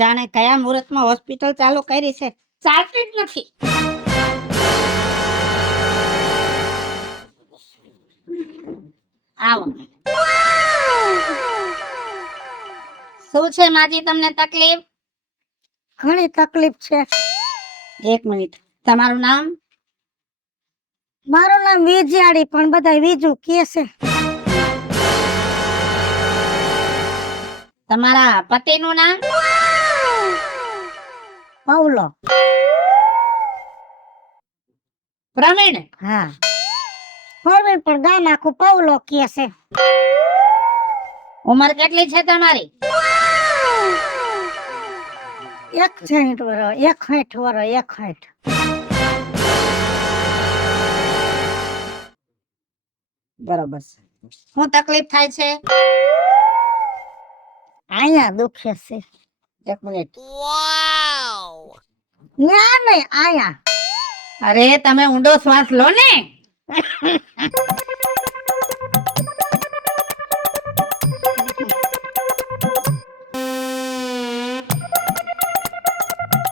જાણે કયા મુહૂર્તમાં હોસ્પિટલ ચાલુ કરી છે, ચાલતી જ નથી. આવો. શું છે માજી, તમને તકલીફ? ઘણી તકલીફ છે. એક મિનિટ, તમારું નામ? મારું નામ વિજયાડી, પણ બધા વિજુ કે છે. તમારા પતિનું નામ? પાવલો. પ્રવીણ? હા, પ્રવીણ પણ ગામ આખું પાવલો કે છે. ઉંમર કેટલી છે તમારી? 61 વર્ષ. બરોબર છે. શું તકલીફ થાય છે? આયા દુખે છે. એક મિનિટ. ન્યા નહીં, આયા. અરે તમે ઊંડો શ્વાસ લો ને.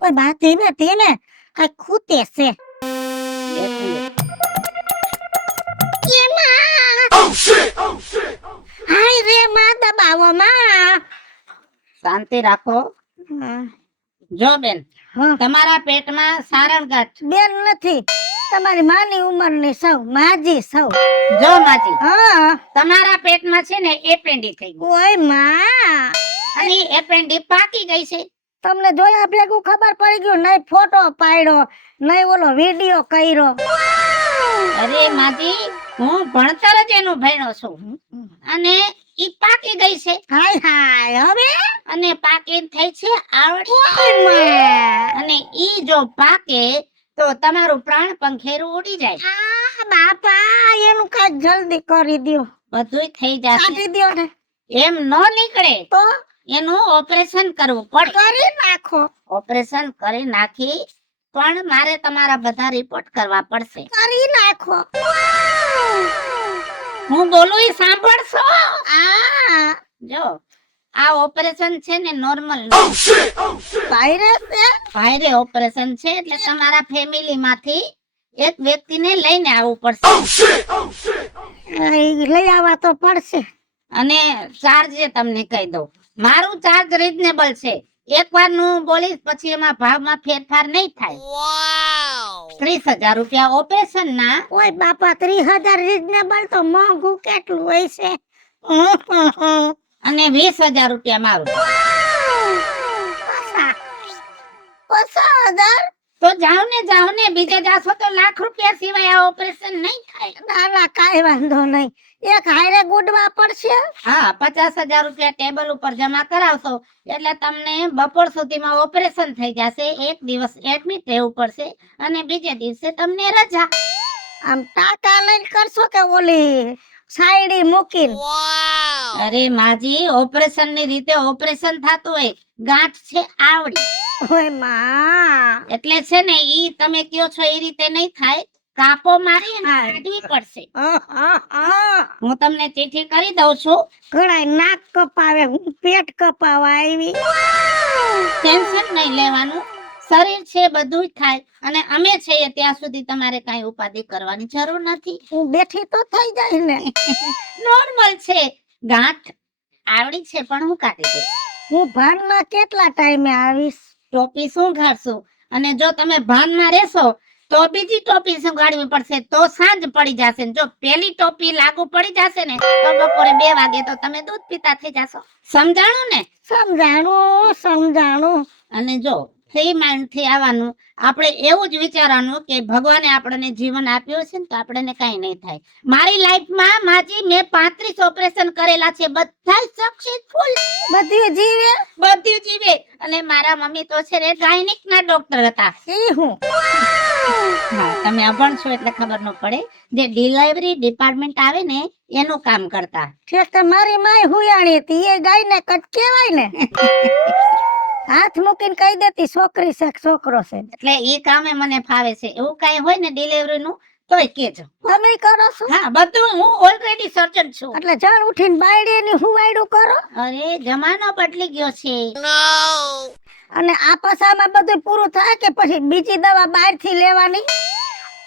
ઓય બા, ધીમે ધીમે આ ખૂતે છે. એક મિનિટ. હાય રે માં, દબાવો માં. શાંતિ રાખો. જો બેન, હા, તમારા પેટમાં સારણગાંઠ. બેન નથી, તમારી માની ઉંમરની સૌ, માજી સૌ. જો માજી, હા. તમારા પેટમાં છે ને એપેન્ડી થઈ ગયું, ઓય માં, અને એપેન્ડી પાકી ગઈ છે. તમને જોયા ભેગું ખબર પડી ગયું, નહીં ફોટો પાડ્યો, નહીં ઓલો વિડિયો કર્યો. અરે માજી, હું ભણતર જ એનું ભણ્યો છું, અને ઈ પાકી ગઈ છે. હાય હાય, હવે અને પાકી થઈ છે આવડી. ઓય માં. અને ઈ જો પાકે તો તમારું પ્રાણ પંખેરું ઉડી જાય. આ બાપા, એનું કાંઈક જલ્દી કરી દ્યો. બધુંય થઈ જશે. કાઢી દ્યો ને. એમ નો નીકળે તો એનું ઓપરેશન કરવું પડે. કરી નાખો. ઓપરેશન કરી નાખી, પણ મારે તમારા બધા રિપોર્ટ કરવા પડશે. કરી નાખો. હું બોલું ઈ સાંભળશો? આ જો, આ ઓપરેશન છે ને નોર્મલ વાયરસ છે. ભાઈરે ઓપરેશન છે, એટલે તમારા ફેમિલી માંથી એક વ્યક્તિને લઈને આવવું પડશે. લઈ આવવા તો પડશે. અને ચાર્જ તમને કહી દઉં, મારું ચાર્જ રીઝનેબલ છે. એકવાર નું બોલીશ, પછી એમાં ભાવમાં ફેરફાર નહીં થાય. 30,000 રૂપિયા ઓપરેશન ના. ઓય બાપા, 30,000 રીઝનેબલ તો મોંઘું કેટલું હોય છે. અને 20,000 રૂપિયા મારું. 50,000. તો જાઓ ને, બીજે જાશો તો લાખ રૂપિયા સિવાય આ ઓપરેશન નહીં થાય. ના ના, કાંઈ વાંધો નહીં. એક હારે ગુડવા પડશે. હા, 50,000 રૂપિયા ટેબલ ઉપર જમા કરાવશો એટલે તમને બપોર સુધીમાં ઓપરેશન થઈ જશે. એક દિવસ એડમિટ રહેવું પડશે, અને બીજે દિવસે તમને રજા. આમ ટાટા લઈને કરશો કે ઓલી સાયડી મૂકીને? અરે માજી, ઓપરેશન ની રીતે ઓપરેશન થતું હોય. ગાંઠ છે આવડી, ઓય માં. એટલે છે ને ઈ તમે કયો છો એ રીતે નહીં થાય. કાપો મારી અને કાઢવી પડશે. હું તમને ચિઠ્ઠી કરી દઉં છું. ઘણાય નાક કપાવે, હું પેટ કપાવા આવી. ટેન્શન નહીં લેવાનું, શરીર છે બધું થાય, અને અમે છીએ ત્યાં સુધી તમારે કાંઈ ઉપાધિ કરવાની જરૂર નથી. હું બેઠી તો થઈ જાય ને. નોર્મલ છે. ગાંઠ આવડી છે પણ હું કાઢી દઈશ. હું ભાનમાં કેટલા ટાઈમે આવીશ? ટોપી શું ઘાડશું? અને જો તમે ભાનમાં રહેશો તો બીજી ટોપી શું ગાડવી પડશે, તો સાંજ પડી જશે. જો પેલી ટોપી લાગુ પડી જશે ને તો બપોરે 2 વાગે તો તમે દૂધ પીતા થઈ જશો. સમજાણું ને? સમજાણું. અને જો ફ્રી માઇન્ડ થી આવવાનું, આપણે એવું જ વિચારવાનું કે ભગવાને આપણને જીવન આપ્યું છે ને તો આપણને કાંઈ નહીં થાય. મારી લાઈફમાં માજી મેં 35 ઓપરેશન કરેલા છે, બધા સક્સેસફુલ. બધું જીવે. અને મારા મમ્મી તો છે ને ગાયનિક ના ડોક્ટર હતા. હું હા, તમે અભણ છો એટલે ખબર ન પડે. જે ડિલિવરી ડિપાર્ટમેન્ટ આવે ને એનું કામ કરતા. કે મારી માય હુયાણી હતી, એ ગાયને કટ કહેવાય ને. હાથ મૂકીને કહી દેતી છોકરી છે કે છોકરો છે. એટલે એ કામે મને ફાવે છે. એવું કાંઈ હોય ને ડિલિવરી નું તોય કેજો. તમે કરો છો હા, બધું હું ઓલરેડી સર્જન છું. એટલે જાણ ઉઠીને બાયડી ની હુવાયડું કરો અરે જમાનો બદલી ગયો છે. અને આ પસામાં બધું પૂરું થાય કે પછી બીજી દવા બહાર થી લેવાની?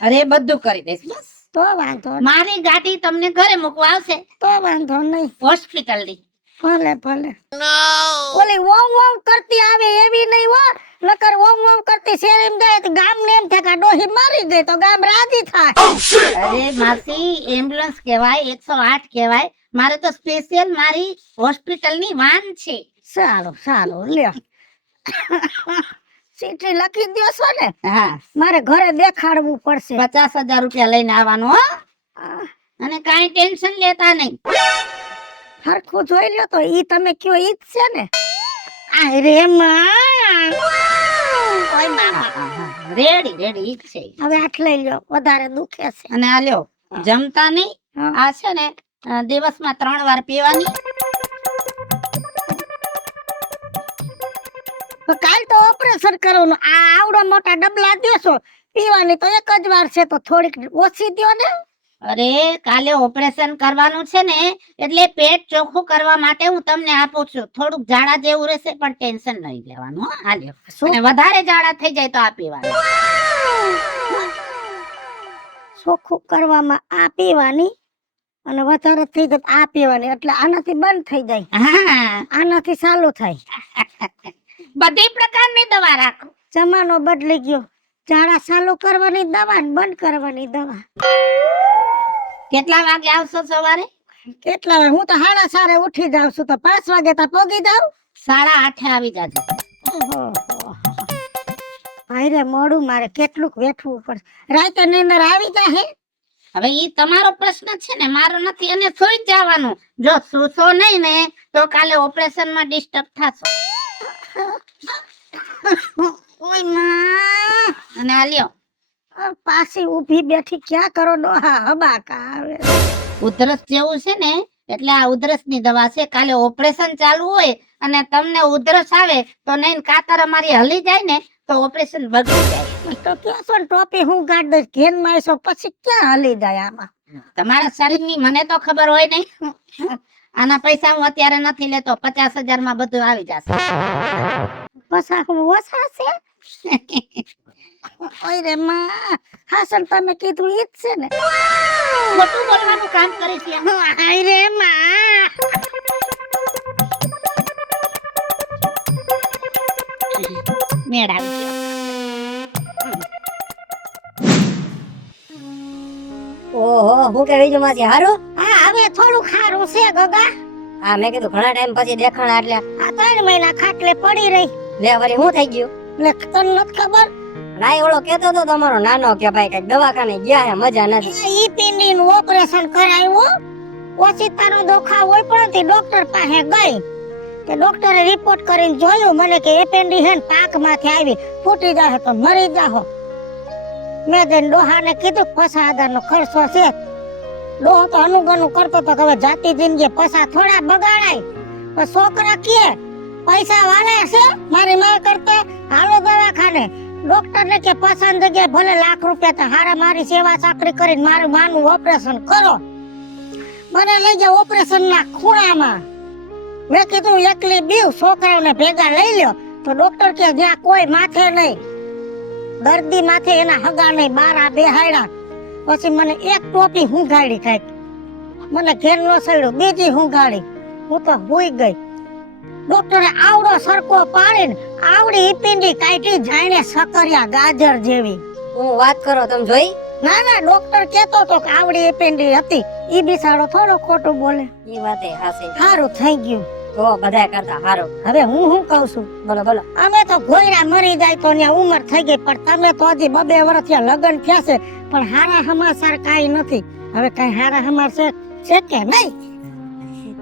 અરે બધું કરી દઈશ બસ. તો વાંધો નહીં. મારી ગાડી તમને ઘરે મૂકવા આવશે, તો વાંધો નહીં. હોસ્પિટલ ની. ભલે ભલે. ઓલી વોમ વોમ કરતી આવે એવી નહીં હો. નકર વોમ વોમ કરતી શેરીમ જાય તો ગામ ને એમ થાય કે આ ડોહી મારી ગઈ તો ગામ રાજી થાય. અરે માસી, એમ્બ્યુલન્સ કહેવાય, 108 કહેવાય. મારે તો સ્પેશિયલ મારી હોસ્પિટલ ની વાન છે. સારું સારું લ્યો. ચીઠી લખી દો છો ને? હા, મારે ઘરે દેખાડવું પડશે. 50,000 રૂપિયા લઈને આવવાનું હો. આ, અને કાંઈ ટેન્શન લેતા નહીં. હરખું જોઈ લ્યો તો ઈ તમે કયો ઈ જ છે ને? અરે માં ઓય મામા. રેડી રેડી ઈ જ છે. હવે આઠ લઈ લ્યો, વધારે દુખે છે. અને આ લ્યો, જમતા નહીં. હા. આ છે ને દિવસમાં 3 વાર પીવાની. તો કાલ તો ઓપરેશન કરવાનું. આ આવડા મોટા ડબલા દેશો પીવાની તો એક જ વાર છે તો થોડીક ઓછી દ્યો ને. અરે કાલે ઓપરેશન કરવાનું છે ને, એટલે પેટ ચોખ્ખું કરવા માટે હું તમને આપું છું. થોડુંક ઝાડા જેવું રહેશે પણ ટેન્શન નહીં લેવાનું હો. આ લ્યો. અને વધારે ઝાડા થઈ જાય તો આ પીવાનું. ચોખ્ખું કરવામાં આ પીવાની અને વધારે થઈ જાય તો આ પીવાની, એટલે આનાથી બંધ થઈ જાય, હા, આનાથી ચાલુ થાય. બધી પ્રકારની દવા રાખો. જમાનો બદલી ગયો. ઝાડા ચાલુ કરવાની દવા ને બંધ કરવાની દવા. કેટલા વાગે આવશો સવારે? કેટલા વાર? હું તો 4:30 ઉઠી જાઉં છું તો 5 વાગે તો પોગી જાઉં. 8:30 આવી જાજો. ભાઈ રે મોડું, મારે કેટલુંક વેઠવું પડશે. રાતે નીંદર આવી જાહે? હવે ઈ તમારો પ્રશ્ન છે ને, મારો નથી. અને સુઈ જ જવાનું. જો સૂશો નહીં ને તો કાલે ઓપરેશન માં ડિસ્ટર્બ થશો. ઓય માં, અને આ લ્યો, આ પાછી ઊભી બેઠી ક્યાં કરો ડોહા હબાકા આવે. ઉધરસ જેવું છે ને, એટલે આ ઉધરસ ની દવા છે. કાલે ઓપરેશન ચાલુ હોય અને તમને ઉધરસ આવે તો નહીં કાતર અમારી હલી જાય ને તો ઓપરેશન બગડી જાય. તો કેસો ને ટોપી હું ગાડ દઈશ ઘેન માયસો પછી ક્યાં હલી જાય આમાં. તમારા શરીર ની મને તો ખબર હોય નહીં. આના પૈસા હું અત્યારે નથી લેતો. 50,000 માં બધું આવી જશે. પસા હું ઓછા છે. ઓય રે માં, હાસન તમે કીધું ઈ જ છે ને? ખોટું બોલવાનું કામ કરે છે. આય રે માં. મેળ આવી ગયો. ઓહો, હું કે બીજું માસી હારું? હા, હવે થોડું ખારું છે ગગા. હા, મેં કીધું ઘણા ટાઈમ પછી દેખાણા એટલે આ 3 મહિના ખાટલે પડી રહી. લે વળી હું થઈ ગયું? એટલે તને નથી ખબર? નાઈ ઓલો કેતો તો તમારો નાનો કે ભાઈ કઈક દવાખાને ગયા હે, મજા નથી. ઈ પિંડી નું ઓપરેશન કરાયું. ઓચિતાનો દુખાવો હોય પણ તે ડોક્ટર પાસે ગઈ. તે ડોક્ટરે રિપોર્ટ કરીને જોયું મને કે એપેન્ડિસ હે ને પાકમાંથી આવી, ફૂટી જાહે તો મરી જાહો. મેં જઈને ડોહાને કીધું 50,000 નો ખર્ચો છે. ડોહો તો અનુગનું કરતો તો કે હવે જાતી જિંદગી પૈસા થોડા બગાડાય. પણ છોકરા કે પૈસા વાલે છે મારી માં કરતા, હાલો દવાખાને. ડોક્ટર ને કે પસંદ જગ્યાએ ભલે લાખ રૂપિયા તો હારા મારી સેવા ચાકરી કરીને મારું માનું ઓપરેશન કરો. મને લઈ જાવ ઓપરેશન ના ખૂણામાં. મેં કીધું એકલી બીવ, છોકરાઓને ભેગા લઈ લ્યો. તો ડોક્ટર કે જ્યાં કોઈ માથે નહીં, દર્દી માથે એના હગા નહીં, બારા બેહાડ્યા. પછી મને એક ટોપી હુંઘાડી કાંઈક, મને ઘેર નો સડ્યો, બીજી હુંઘાડી, હું તો હુઈ ગઈ. ડોક્ટરે આવડો સરકો પાડીને આવડી ઈપિંડી કાઢી, જાણે સકરિયા ગાજર જેવી. હું વાત કરો તમે જોઈ? ના ના, ડોક્ટર કેતો તો કે આવડી ઈપિંડી હતી. ઈ બિસાડો થોડો ખોટું બોલે. ઈ વાતે હાસી. સારું થઈ ગયું. તો બધાય કરતા હારું. હવે હું શું કહું છું, બોલો બોલો. અમે તો ઘોયડા મરી જાય તો ત્યાં ઉંમર થઈ ગઈ, પણ તમે તો હજી 2 વર્ષ થયા લગ્ન થયા છે, પણ હારા સમાચાર કાંઈ નથી. હવે કાંઈ હારા સમાચાર છે કે નહીં?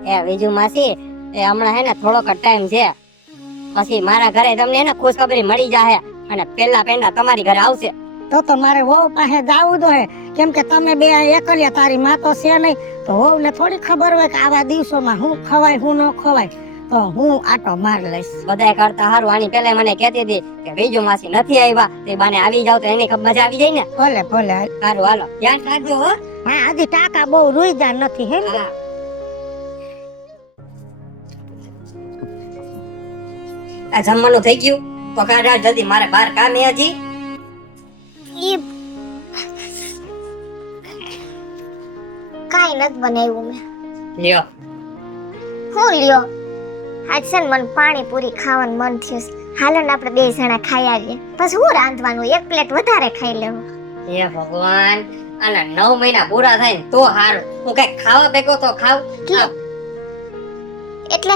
એ બીજું માસી, એ હમણાં હે ને થોડોક ટાઈમ છે, પછી મારા ઘરે તમને હે ને ખુશખબરી મળી જાહે અને પેલા તમારી ઘરે આવશે. તો મારે વહુ પાસે જાવું જોઈએ, કેમ કે તમે બે એકલ્યા, તારી માં તો છે નહીં, તો વહુ ને થોડી ખબર હોય કે આવા દિવસોમાં શું ખવાય શું ન ખવાય. તો હું આટો માર લઈશ. બધાય કરતા હારું આની પહેલા મને કહેતી હતી કે બીજુ માસી નથી આવ્યા તે બાને આવી જાવ તો એની મજા આવી જાય ને. ભલે ભલે. સારું હાલો ધ્યાન રાખજો હો. હા હજી ટાકા બહુ રૂઈજા નથી હે ને? હા. આ જમવાનું થઈ ગયું તો કાઢા જલ્દી મારે બહાર કામ હે હજી. ઈ કાઈ નથી બનાવ્યું મેં. લ્યો હું લ્યો આજ છે ને મને પાણીપુરી ખાવાનું મન થયું છે. હાલો ને આપણે 2 જણા ખાઈ આવીએ. પછી હું રાંધવાનું, એક પ્લેટ વધારે ખાઈ લેવું. હે ભગવાન આના 9 મહિના પૂરા થાય ને તો હારું. હું કઈ ખાવા બેગો તો ખાવ. લ્યો. એટલે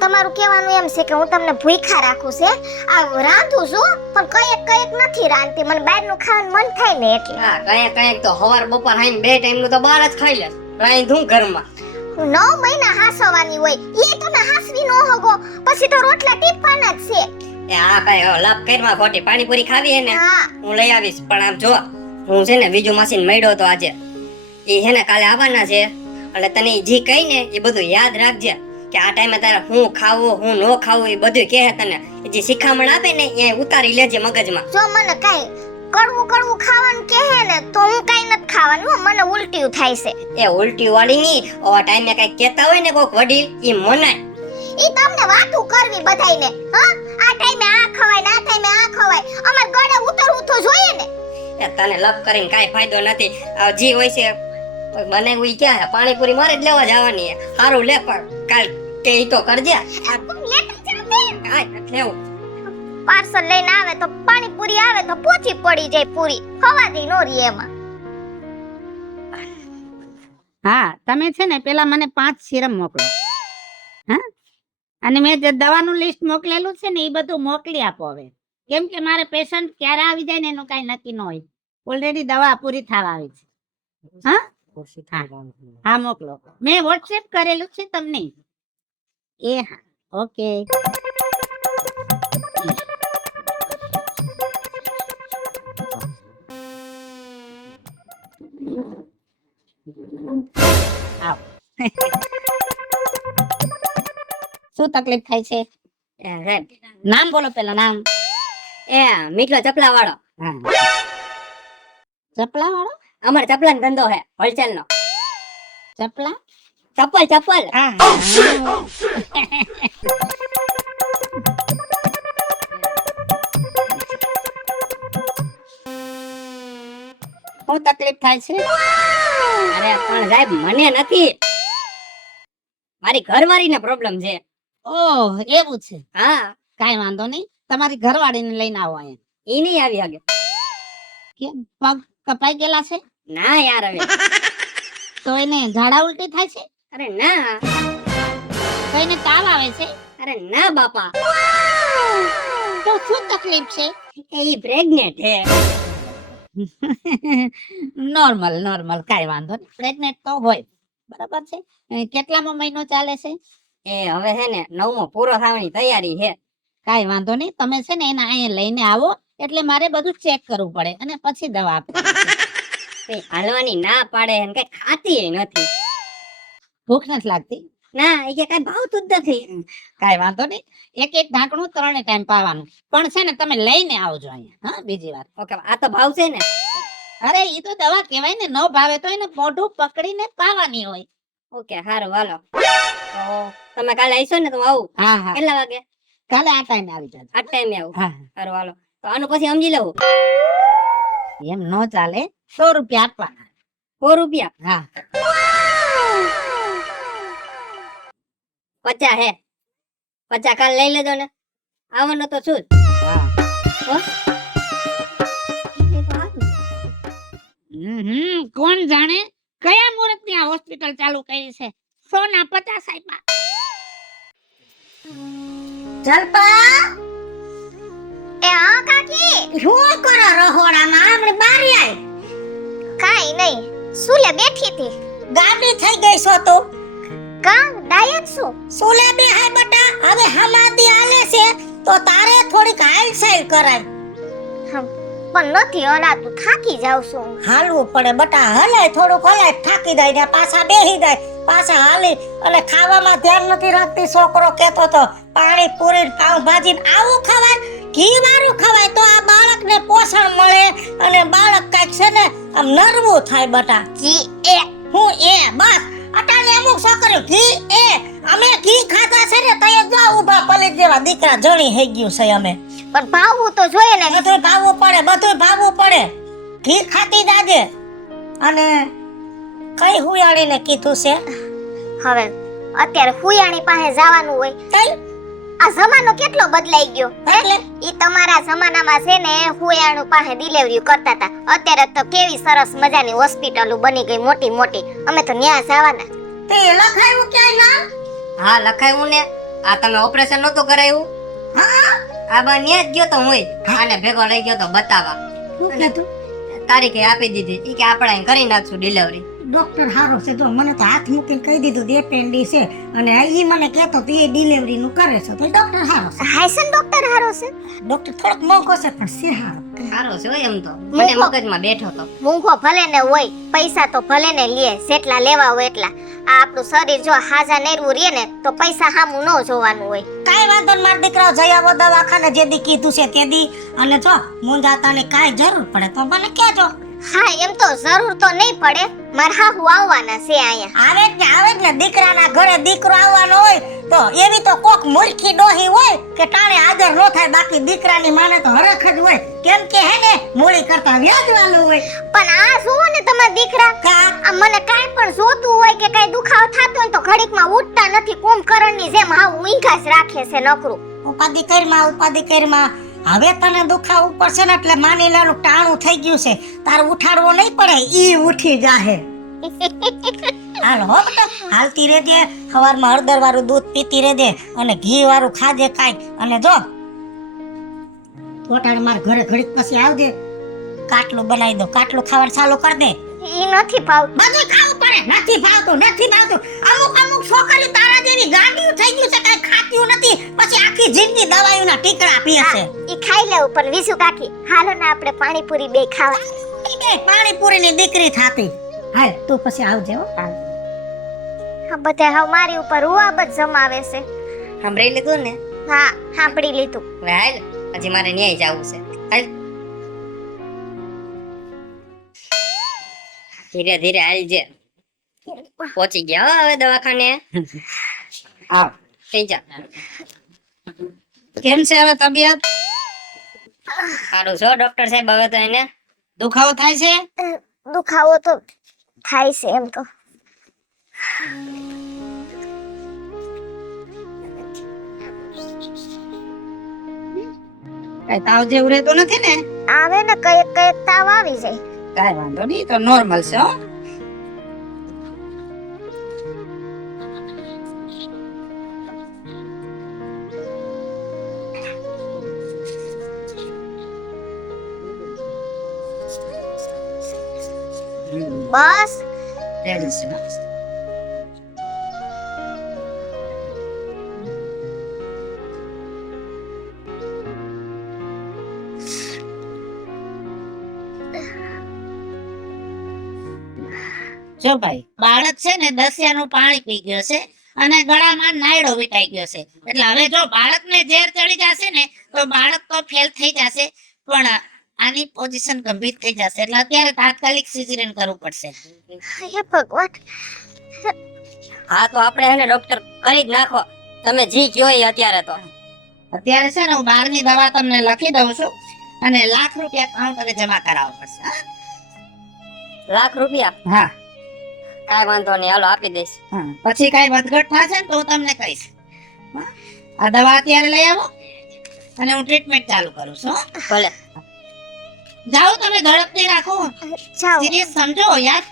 તમારું કહેવાનું એમ છે કે હું તમને ભૂખ્યા રાખું છે. આ રાંધું છું પણ કઈક નથી રાંધતી. મને બહારનું ખાવાનું મન થાય ને એટલે. હા કઈક તો હવાર બપોર હાઈને 2 ટાઈમ નું તો બહાર જ ખાઈ લે. રાંધું ઘરમાં. 9 મહિના હાસવાની હોય એ તમે હાસવી ન હોગો પછી તો રોટલા ટીપવાના જ છે. એ આ ભાઈ લાભ કરમાં ખોટી પાણીપુરી ખાવી હે ને હા હું લઈ આવીશ. પણ આમ જો હું છે ને બીજું માસીને મળ્યો તો આજે. એ હે ને કાલે આવવાના છે એટલે તને જી કહી ને એ બધું યાદ રાખજે કે આ ટાઈમે તારે હું ખાવું હું ન ખાવું એ બધું કહે તને. જે શિખામણ આપે ને એ ઉતારી લેજે મગજમાં. જો મને કાઈ કડવું ખાવાનું કહે ને તો હું કાઈ નથી ખાવાનું હો. મને ઉલટીયું થાય છે. એ ઉલટી વાળી ની ઓ ટાઈમે કઈ કહેતા હોય ને કોક વડીલ ઈ મનાય. ઈ તમને વાતું કરવી બધાયને. હા આ ટાઈમે આ ખવાય ને આ ટાઈમે આ ખવાય. અમાર ગળે ઉતરવું તો જોઈએ ને. એ તને લપ કરીને કાઈ ફાયદો નથી. આ જી હોય છે બને ઉઈ ક્યાં હે પાણીપુરી મારે જ લેવા જવાની હે. સારું લે પણ કાલ કે ઈ તો કરજે. આ તું લેતી જાતે. આ નથી લેવું. પાર્સલ લઈને આવે તો પાણીપુરી આવે તો પોચી પડી જાય પૂરી. ખવા દે નો રી એમાં. હા તમે છે ને પેલા મને 5 સિરમ મોકલો. હા અને મેં જે દવાનું લિસ્ટ મોકલેલું છે ને એ બધું મોકલી આપો હવે. કેમ કે મારે પેશન્ટ ક્યારે આવી જાય ને એનું કઈ નક્કી ન હોય. ઓલરેડી દવા પૂરી થવા આવી છે. હા હા મોકલો. મેં વોટ્સએપ કરેલું છે તમને. એ હા ઓકે. આવ. શું તકલીફ થાય છે? એ સાહેબ નામ બોલો પેલા નામ. એ મીઠલો ચપલા વાળો. હા ચપલા વાળો. અમાર ચપલાનો ધંધો હે હોલસેલ નો. ચપલા ચપ્પલ હા શું તકલીફ થાય છે? અરે પણ સાહેબ મને નથી મારી ઘરવાળીને પ્રોબ્લેમ છે. ઓહ એવું છે. હા કાઈ વાંધો નહીં. તમારી ઘરવાળીને લઈને આવો અહીંયા. ઈ નહીં આવી હગે. કેમ પગ કપાઈ ગયેલા છે? ના યાર હવે. તો એને ઝાડા ઉલટી થાય છે? અરે ના. તો એને તાવ આવે છે? અરે ના બાપા. તો શું તકલીફ છે? એ ઈ પ્રેગ્નેન્ટ હે. નોર્મલ કાઈ વાંધો નહીં. પ્રેગ્નેન્ટ તો હોય બરાબર છે. કેટલામો મહિનો ચાલે છે? એ હવે હે ને 9મો પૂરો થવાની તૈયારી હે. કાઈ વાંધો નહીં. તમે છે ને એને અહીંયા લઈને આવો એટલે મારે બધું ચેક કરવું પડે અને પછી દવા આપવી. એ હાલવાની ના પાડે ને કઈ ખાતી નથી. ભૂખ નથી લાગતી? ના એ કે કઈ ભાવતું જ નથી. કાઈ વાંધો નહીં. એક ઢાંકણું 3 ટાઈમ પાવાનું. પણ છે ને તમે લઈને આવજો અહીંયા. હા બીજી વાત. ઓકે આ તો ભાવશે ને. અરે ઈ તો દવા કહેવાય ને. ન ભાવે તો એને મોઢું પકડીને પાવાની હોય. ઓકે હારું હાલો. તો તમે કાલે આવીશો ને તો હું આવું. હા હા કેટલા વાગે? કાલે આ ટાઈમે આવી જજો. આ ટાઈમે આવું. હા હારું હાલો. તો આનું પછી સમજી લઉં. એમ નો ચાલે. 100 રૂપિયા આપવાના. 100 રૂપિયા. હા 50 હે. 50 કાલ લઈ લેજો ને. આવવાનો તો છું જ. હા હો? કોણ જાણે કયા મુહૂર્ત ની આ હોસ્પિટલ ચાલુ કરી છે. 100 ના 50 આપ્યા. જલપા એ હા કાકી. શું કરો રહોડામાં? આપણે બારી આય. કાઈ નહીં. સુલે બેઠી હતી. ગાડી થઈ ગઈ છો તું. કામ ડાયટ શું? સુલે બે હાય બટા. હવે હમાદી આલે છે તો તારે થોડીક હાલ સાઈલ કરાય. પણ નથી હલાતું, થાકી જાઉં છું. હાલવું પડે બટા, હલાય થોડુંક હલાય, થાકી જાય ને પાછા બેહી જાય, પાછા હાલી. અને ખાવામાં ધ્યાન નથી રાખતી. છોકરો કહેતો તો પાણી પૂરી પાવભાજી આવું ખવાય, ઘી વાળું ખવાય તો આ બાળકને પોષણ મળે અને બાળક કાંઈક છે ને આમ નરવું થાય બટા. ઘી એ હું એ બસ અટાણે અમુક છોકરીઓ ઘી એ અમે ઘી ખાધા છે ને તય જો ઊભા પલી જેવા દીકરા જણી થઈ ગયું છે. અમે પણ ભાવવું તો જોઈએ ને. બધું ભાવવું પડે, બધું ભાવવું પડે. ઘી ખાતી જાજે. અને કઈ હુયાણીને કીધું છે હવે અત્યારે ફુયાણી પાસે જવાનું હોય. કઈ આ જમાનો કેટલો બદલાઈ ગયો. એટલે ઈ તમારા જમાનામાં છે ને ફુયાણું પાસે ડિલિવરી કરતા હતા. અત્યારે તો કેવી સરસ મજાની હોસ્પિટલો બની ગઈ મોટી મોટી. અમે તો ન્યા જવાના. તે લખાયું ક્યાંય નામ? હા લખાયું ને. આ તમે ઓપરેશન નહોતું કરાયું? હા આ બા ન્યા જ ગયો તો હું આને ભેગો લઈ ગયો તો બતાવવા. શું કીધું? તારીખે આપી દીધી. ઈ કે આપણે અહીં કરી નાખશું ડિલિવરી. ડોક્ટર હારો છે, જો મને તો હાથ મૂકીને કહી દીધું એપેન્ડિક્સ છે અને ઈ મને કહેતો તો એ ડિલિવરી નું કરે છે. તો ડોક્ટર હારો છે. હાયસન ડોક્ટર હારો છે. ડોક્ટર થોડોક મોંઘો છે પણ છે હારો. સારો છે હોય એમ તો. મને મગજમાં બેઠો તો. મૂંગો ભલે ને હોય, પૈસા તો ભલે ને લે, જેટલા લેવા હોય એટલા. આ આપણું શરીર જો હાજા નેરવું રહે ને તો પૈસા સામું ન જોવાનું હોય. કાઈ વાંધો નહીં, મારા દીકરાઓ જઈ આવો દવાખાને જે દી કીધું છે તે દી. અને જો મુંજાતાની કાઈ જરૂર પડે તો મને કહેજો. હા એમ તો જરૂર તો નહીં પડે. મારા હાહુ આવવાના છે અહીંયા. આવે જ ને દીકરાના ઘરે દીકરો આવવાનો હોય તો એવી તો કોક મૂર્ખી ડોહી હોય કે ટાણે હાજર ન થાય. બાકી દીકરાની માને તો હરખ જ હોય, કેમ કે હે ને મૂળી કરતા વ્યાજવાળું હોય. પણ આ જુઓ ને તમારા દીકરા, આ મને કાંઈ પણ જોતું હોય કે કાંઈ દુખાવો થતો હોય તો ઘડીકમાં ઉઠતા નથી. કુંભકર્ણની જેમ હાવ ઊંઘા જ રાખે છે નકરું. ઉપાધિ કરમાં હવે તને દુખાવું પડશે ને એટલે માની લેલું ટાણું થઈ ગયું છે, તાર ઉઠાડવો નહીં પડે, ઈ ઉઠી જાહે. હાલ હો બેટા, હાલતી રહેજે. સવારમાં હળદર વાળું દૂધ પીતી રહેજે અને ઘી વાળું ખાજે કાંઈ. અને જો તોટાણ માર ઘરે ઘડીક પછી આવજે, કાટલું બનાવી દો. કાટલું ખાવાનું ચાલુ કરી દે. ઈ નથી ભાવતું. બધું ખાવું પડે. નથી ભાવતું. અમુક છોકરી તારા જેવી ગાંડિયું થઈ ગયું છે, કાંઈ ખાતી નથી, પછી આખી જિંદગી દવાઈઓના ટીકડા પીએ છે. ઈ ખાઈ લેવું. પણ વિસુ કાકી, હાલો ને આપણે પાણીપુરી બે ખાવા. પાણીપુરીની દીકરી થાતી. હાલ તું પછી આવજે હો. હા બધા હવે મારી ઉપર રૂઆબ જ જમાવે છે. સાંભળી લીધું ને? હા સાંભળી લીધું. હવે હાલ, હજી મારે ન્યાય જવું છે. હાલ ધીરે ધીરે હાલજે. પહોંચી ગયા હો હવે દવાખાને. આવ થઈ જા. કેમ છે હવે તબિયત? સારું છો ડોક્ટર સાહેબ? હવે તો એને દુખાવો થાય છે? દુખાવો તો થાય છે એમ તો. કઈ તાવ જેવું રહેતું નથી ને? આવે ને કઈક તાવ આવી જાય. કઈ વાંધો નહીં, તો નોર્મલ છે હો. બસ રેડી છે. જો ભાઈ, બાળક છે ને દસિયાનું પાણી પી ગયો છે અને ગળામાં નાયડો વીટાઈ ગયો છે. એટલે હવે જો બાળકને ઝેર ચડી જશે ને તો બાળક તો ફેલ થઈ જશે, પણ આની પોઝિશન ગંભીર થઈ જશે. એટલે અત્યારે તાત્કાલિક સિઝેરિયન કરવું પડશે. હે ભગવાન. હા તો આપણે એને ડોક્ટર કરી જ નાખો. તમે જી કયો એ અત્યારે તો. અત્યારે છે ને હું બહારની દવા તમને લખી દઉં છું અને ₹1,00,000 કાઉન્ટરે જમા કરાવવા પડશે. હા? ₹1,00,000? હા. કાંઈ વાંધો નહીં, હાલો આપી દઈશ. હા, પછી કાંઈ વધઘટ થશે ને તો હું તમને કહીશ. હા? આ દવા અત્યારે લઈ આવો અને હું ટ્રીટમેન્ટ ચાલુ કરું છું. હો? ભલે. જાઓ, તમે ઝડપથી રાખો. જાઓ. સિરિયસ સમજો યાર.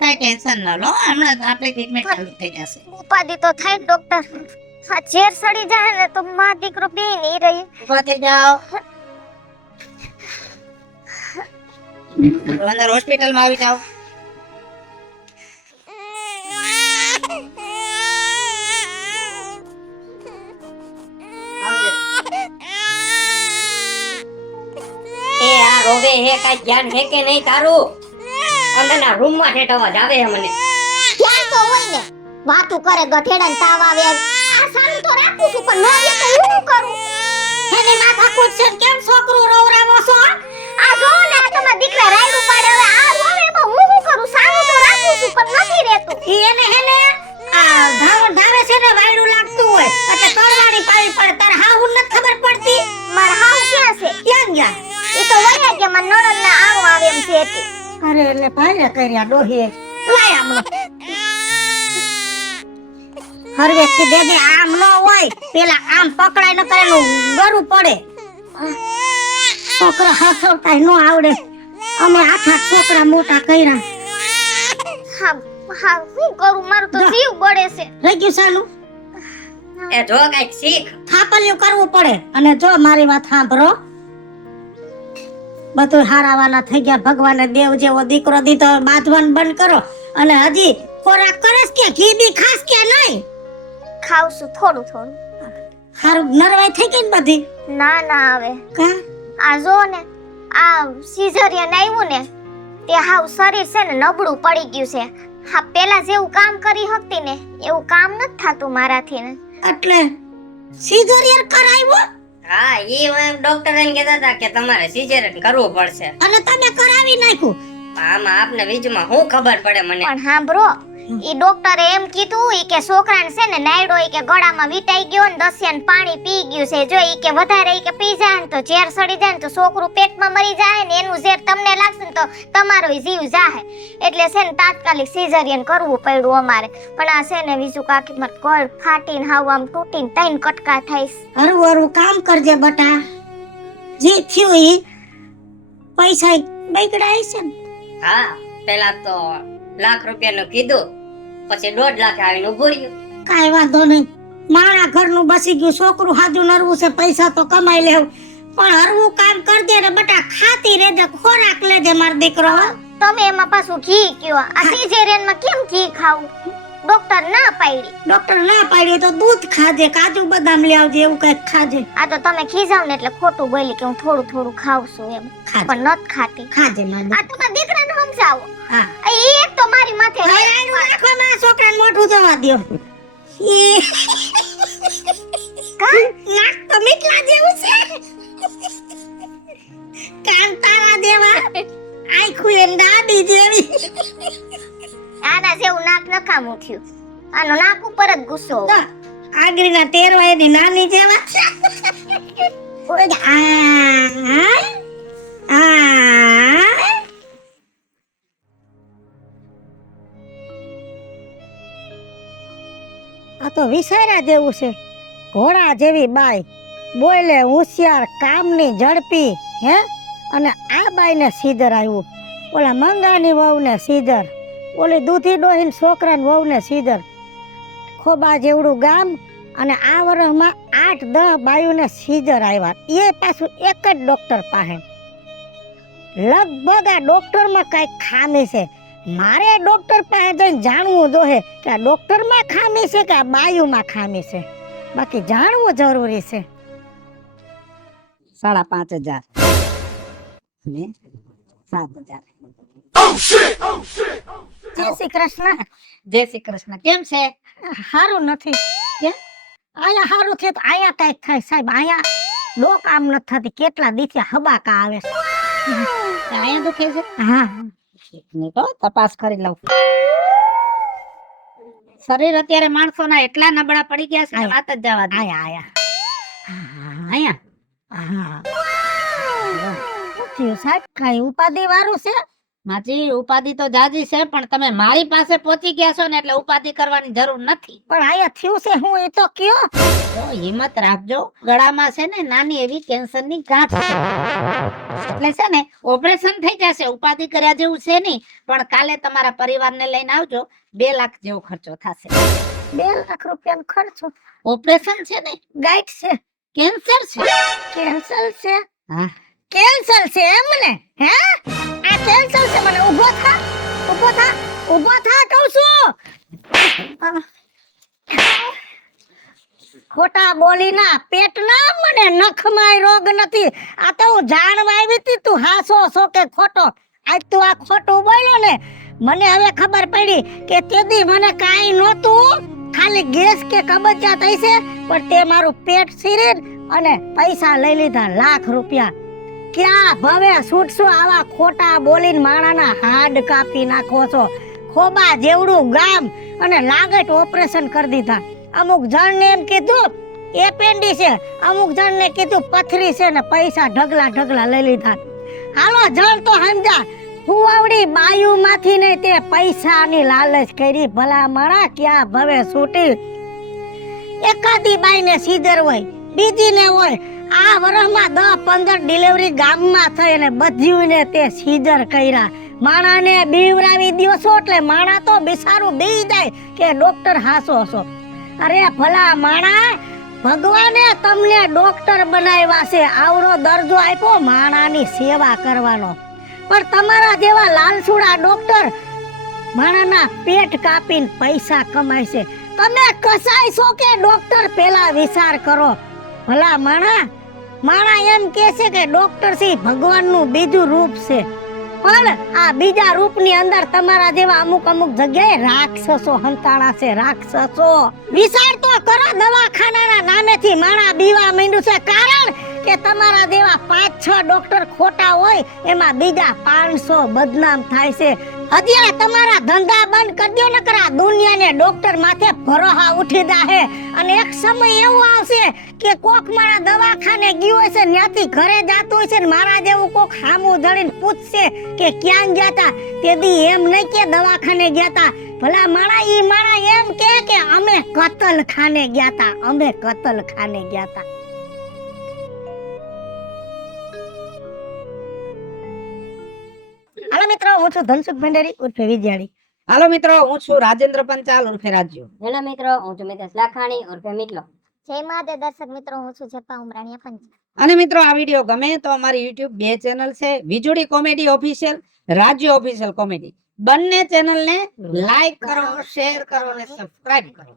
કાંઈ ટેન્શન ન લો, હમણાં આપણે ટ્રીટમેન્ટ ચાલુ થઈ જશે. ઉપાધિ તો થાય ને ડોક્ટર. હા ઝેર સડી જાય ને તો માં દીકરો બે નહીં રહી. ઊભા થઈ જાઓ. અંદર હોસ્પિટલમાં આવી જાઓ. એ આ હે કાઈ ધ્યાન હે કે નહીં તારું? અંદરના રૂમમાં ઠેઠ અવાજ આવે છે મને. ધ્યાન તો હોય ને, વાતું કરે ગધેડાને તાવ આવે આ સારું તો રાખું છું પણ ન દે તો હું શું કરું? એની માથા કૂટશે ને કેમ છોકરું રોવરાવો છો? આ જો ને આ તમારા દીકરા રાયડું પાડે હવે આ રોવે એમાં હું શું કરું? સારું તો રાખું છું પણ નથી રહેતું. ઈ એને હેને આ ધાવે છે ને વાયડું લાગતું હોય એટલે તળવાડી પાવી પડે. તાર હાહુ નથી ખબર પડતી? મારા હાવ ક્યાં છે? ક્યાં ગયા? એ તો વળ્યા કે મારા નણંદને આવું આવે એમ છે એટલે. અરે એટલે ભાઈ કર્યા ડોહીએ લાય આમનો હરવે થી દે આમ ન હોય પેલા આમ પકડાય ન કરે નું ગરું પડે. છોકરા હસવતા ન આવડે. અમે આઠા છોકરા મોટા કર્યા. હા હા શું કરું? મારું તો જીવ બળે છે. રહી ગયું સાલું એ જો કાઈક શીખ. થાપલિયું કરવું પડે. અને જો મારી વાત સાંભળો, બધું હારાવાના થઈ ગયા. ભગવાને દેવ જેવો દીકરો દીધો, બાંધવાનું બંધ કરો. અને હજી ખોરાક કરસ કે ઘી બી ખાસ કે નહીં? ખાવ છું થોડું થોડું. હારું નરવાઈ થઈ ગઈ ને બધી? ના ના આવે. કા આ જો ને આ સિઝરિયન આવ્યું ને તે હાવ શરીર છે ને નબળું પડી ગયું છે. હા પેલા જેવું કામ કરી શકતી ને એવું કામ નથી થાતું મારાથી ને. એટલે સિઝરિયન કરાવ્યો હા ઈ ડોક્ટર એમ કહેતા હતા કે તમારે સિઝેરિયન કરવું પડશે. અને તમે કરાવી નાખ્યું? આમાં આપને બીજમાં શું ખબર પડે મને? પણ સાંભળો, ઈ ડોક્ટરે એમ કીધું ઈ કે છોકરાને છે ને નાયડો ઈ કે ગળામાં વીટાઈ ગયો ને દસિયાન પાણી પી ગયું છે. જો ઈ કે વધારે ઈ કે પી જાય ને તો ઝેર સડી જાય ને તો છોકરું પેટમાં મરી જાય ને એનું ઝેર તમને લાગશે ને તો તમારો જીવ જાહે. એટલે છે ને તાત્કાલિક સિઝરિયન કરવું પડ્યું અમારે. પણ આ છે ને બીજું કાકી મત ગળ ફાટીને હાવ આમ તૂટીને ત્રણ કટકા થાય. હરવું હરવું કામ કરજે બટા. જે થયું ઈ પૈસા બગડાય છે ને. હા પેલા તો લાખ રૂપિયાનું કીધું, પછી 1.5 લાખ આવીને ઉભું રહ્યું. કાઈ વાંધો નહીં. મારા ઘરનું બસી ગયું. છોકરું હાજુ નરવું છે, પૈસા તો કમાઈ લેવું. પણ હરવું કામ કરજે ને બટા. ખાતી રહેજે, ખોરાક લેજે મારો દીકરો. તમે એમાં પાછું ઘી કયો? આ સિઝેરિયન માં કેમ ઘી ખાવું? ડોક્ટર ના પાડી. ડોક્ટર ના પાડી તો દૂધ ખાજે, કાજુ બદામ લઈ આવજે, એવું કઈક ખાજે. આ તો તમે ખીજાવ ને એટલે ખોટું બોલી કે હું થોડું થોડું ખાવ છું એમ. ખાજે. પણ નત ખાતી. ખાજે મારા. આ તમારા દીકરાને સમજાવો. હા ઈ એક તો મારી માથે રાયડું નાખો, મારા છોકરાને મોઢું જોવા દ્યો. ઈ નાક તો મીઠલા જેવું છે. કાન તારા દેવા, આંખું એમ દાદી જેવી. આના જેવું નાક નકામું થયું. આનો નાક ઉપર જ ગુસ્સો. તો આગળના ટેરવા એની નાની જેવા. ઓય આ તો વિસારા જેવું છે. ઘોડા જેવી બાઈ, બોલે હોશિયાર, કામની ઝડપી. હે અને આ બાઈને સીધર આવ્યું. ઓલા મંગાની વહુને સીધર, ઓલી દૂધી ડોહીન છોકરાની વહુને સીધર. ખોબા જેવડું ગામ અને આ વર્ષમાં 8-10 બાયુને સીઝર આવ્યા. એ પાછું એક જ ડોક્ટર પાસે. લગભગ આ ડોક્ટરમાં કઈક ખામી છે. મારે ડોક્ટર પાસે જઈને જાણવું જોઈએ કે આ ડોક્ટરમાં ખામી છે કે આ બાયુમાં ખામી છે. બાકી જાણવું જરૂરી છે. 5,500 ને 7,000. જય શ્રી કૃષ્ણ. જય શ્રી કૃષ્ણ. કેમ છે? હારું નથી. કેમ? આયા હારું છે તો આયા કઈક થાય સાહેબ. આયા ડોક આમ નથી થતી. કેટલા દિવસે હબાકા આવે છે. અહીંયા દુખે છે? હા નહીં તો તપાસ કરી લઉં. શરીર અત્યારે માણસોના એટલા નબળા પડી ગયા છે કે વાત જ જવા દે. આયા આયા અહીંયા હા થયું સાહેબ? કઈ ઉપાધિ વાળું છે? માજી ઉપાધિ તો જાજી છે પણ તમે મારી પાસે પહોંચી ગયા છો ને એટલે ઉપાધિ કરવાની જરૂર નથી. પણ આયા થયું છે હું એ તો કયો. તો હિંમત રાખજો. ગળામાં છે ને નાની એવી કેન્સરની ગાંઠ છે. એટલે છે ને ઓપરેશન થઈ જશે. ઉપાધિ કર્યા જેવું છે નહીં. પણ કાલે તમારા પરિવારને લઈને આવજો. 2 લાખ જેવો ખર્ચો થશે. 2 લાખ રૂપિયાનો ખર્ચો? ઓપરેશન છે ને ગાંઠ છે? કેન્સર છે. કેન્સર છે? હા કેન્સર છે એમ ને? હે આ કેન્સર છે? મને ઊભો થા, ઊભો થા, ઊભો થા કહું છું. ખોટા બોલીના પેટના મને નખમાય રોગ નથી. આ તો હું જાણવા આવી હતી તું હાસો છો કે ખોટો. આજ તું આ ખોટું બોલ્યો ને મને હવે ખબર પડી કે તેદી મને કાઈ નહોતું, ખાલી ગેસ કે કબજિયાત હશે, પણ તે મારું પેટ સીરીને અને પૈસા લઈ લીધા લાખ રૂપિયા. ક્યાં ભવે છૂટશું આવા ખોટા બોલીને માણાના હાડ કાપી નાખો છો. ખોબા જેવડું ગામ અને લાગટ ઓપરેશન કરી દીધા. અમુક જણને એમ કીધું એપેન્ડિસ છે, અમુક જણને કીધું પથરી છે ને પૈસા ઢગલા ઢગલા લઈ લીધા. હાલો જણ તો સમજા ફુવાવડી બાયુ માંથી ને તે પૈસાની લાલચ કરી. ભલા માણા ક્યાં ભવે છૂટી. એકાદી બાઈને સીધર હોય, બીજીને હોય. આ વર્ષમાં 10-15 ડિલિવરી ગામમાં થઈ અને બધીને તે સીધર કર્યા. માણાને બીવરાવી દિવસો એટલે માણા તો બિસારું બી જાય કે ડોક્ટર હાસો છો. અરે ભલા માણા, ભગવાને તમને ડોક્ટર બનાવ્યા છે, આવડો દરજ્જો આપ્યો માણાની સેવા કરવાનો. પણ તમારા જેવા લાલસુડા ડોક્ટર માણાના પેટ કાપીને પૈસા કમાય છે. તમે કસાય છો કે ડોક્ટર પેલા વિચાર કરો. ભલા માણા એમ કે છે કે ડોક્ટર સી ભગવાનનું બીજું રૂપ છે, પણ આ બીજા રૂપની અંદર તમારા જેવા અમુક જગ્યાએ રાક્ષસો હંતાણા છે. રાક્ષસો વિચાર તો કરો. દવાખાનાના નામેથી માણા બીવા માંડ્યું છે, કારણ કે તમારા જેવા 5-6 ડોક્ટર ખોટા હોય એમાં બીજા 500 બદનામ થાય છે. હજી આ તમારા ધંધા બંધ કરી દો, નકર આ દુનિયાને ડોક્ટર માથે ભરોહા ઉઠી જાહે. અને એક સમય એવો આવશે કે કોક મારા દવાખાને ગયો હશે, ત્યાંથી ઘરે જાતું હશે ને મારા જેવું કોક હામું ધડીને પૂછશે કે ક્યાં ગયા તા. તેદી એમ નહીં કે દવાખાને ગયા તા. ભલા માણા એમ કે અમે કતલખાને ગયા તા, અમે કતલખાને ગયા તા. હાલો મિત્રો, હું છું ધનસુખ ભંડારી ઉર્ફે વિજયાળી. હાલો મિત્રો, હું છું રાજેન્દ્ર પંચાલ ઉર્ફે રાજ્યો. હેલો મિત્રો, હું છું મિતેશ લાખાણી ઉર્ફે મિતલો. જય મહાદેવ દર્શક મિત્રો, હું છું જપા ઉમરાણીયા પંચાલ. અને મિત્રો, આ વિડીયો ગમે તો અમારી YouTube 2 ચેનલ છે, વીજળી કોમેડી ઓફિશિયલ, રાજ્ય ઓફિશિયલ કોમેડી. બંને ચેનલ ને લાઈક કરો, શેર કરો અને સબસ્ક્રાઇબ કરો.